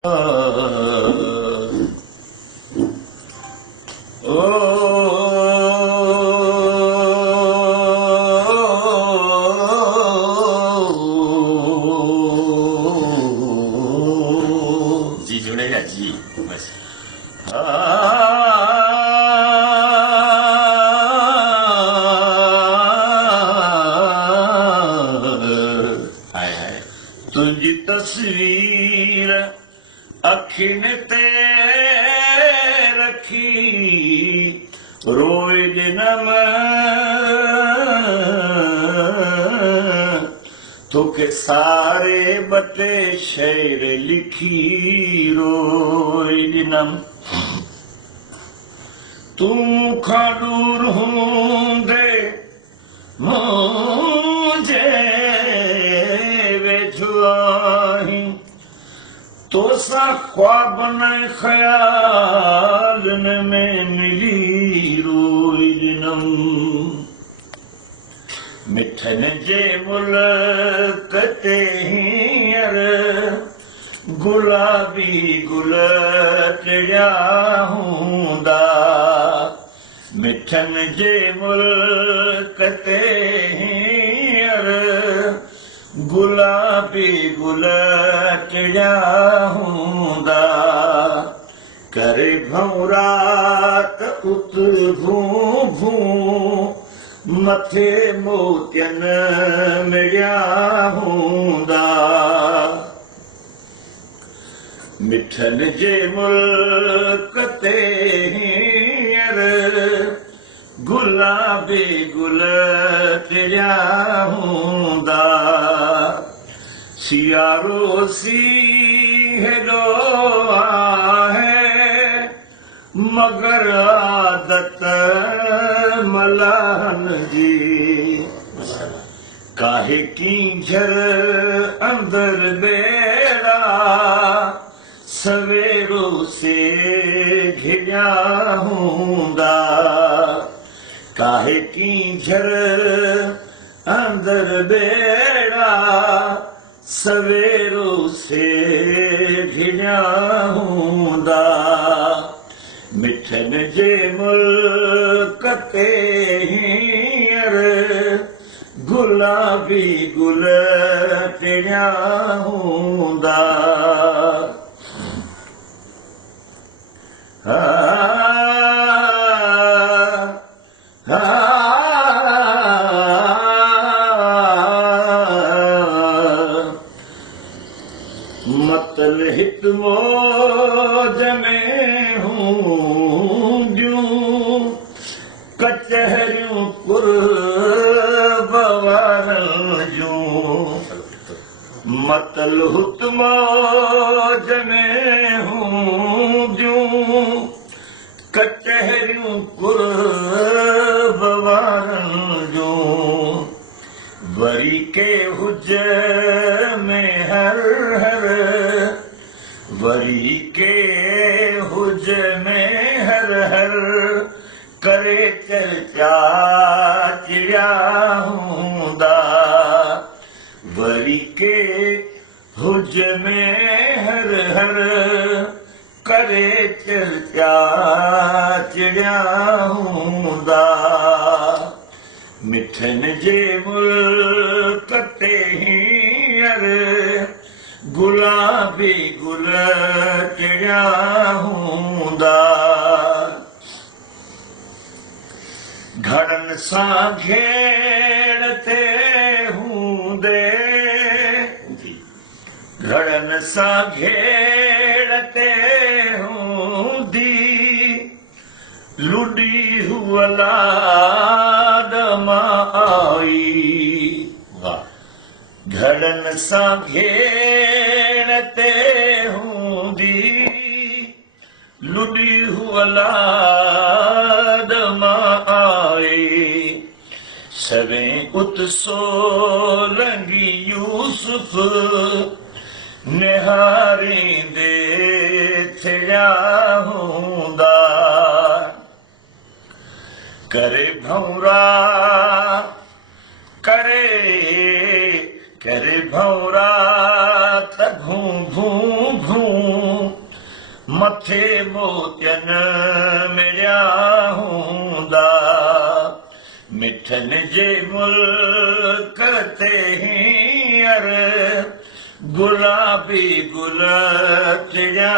记住那个记，没事。तुझी तस्वीर अखिन ते रखी रोए जनम तोखे सारे बटे शेर लिखी रोए जनम तू मुखा दूर हूंदे मुझे तो सा ख्वाब न ख्याल में मिली रोई जनम मिठन जे मुल्क ते हींअर गुलाबी गुल टिया हूंदा मिठन जे मुल्क ते हींअर गुलाबी गुल टिया हूंदा करे भौरात उत भूं भूं मथे मोतियन मिलिया हूंदा मिठन जे मुल्क ते हींअर गुलाबी गुल टिया हूंदा सियारो सीहरो आहे मगर आदत मलाहन जी काहे कींझर अंदर बेड़ा सवेरो से घिया हूंदा काहे कींझर अंदर बेड़ा सवेरो से घिया हूंदा मिठन जे मुल्क ते हींअर गुलाबी गुल टिया हूंदा मतल हित मौज में हूंदियूं कचहरियूं कुर्बवारनि जूं मतल हित मौज में हूंदियूं कचहरियूं कुर्बवारनि जूं वरी के हुज में हर हर वरी के हुज में हर हर करे चर्चा चिड़िया हूंदा वरी के हुज में हर हर करे चर्चा चिड़िया हूंदा मिठन जे मुल्क ते हींअर गुलाबी गुल टिया हूंदा घड़नि सां घेड़ ते हूंदे घड़नि सां घेड़ ते हूंदी लुडी हुअलाद मां आई घड़नि सां घेड़ ते हूंदी लुडी हुअलाद मां आई सवें उत सोलंगी यूसुफ निहारींदे थिया हूंदा करे भौरा करे करे भौरा त भूं भूं भूं मथे मोतियन मिलिया हूंदा मिठन जे मुल्क ते हींअर गुलाबी गुल खिलिया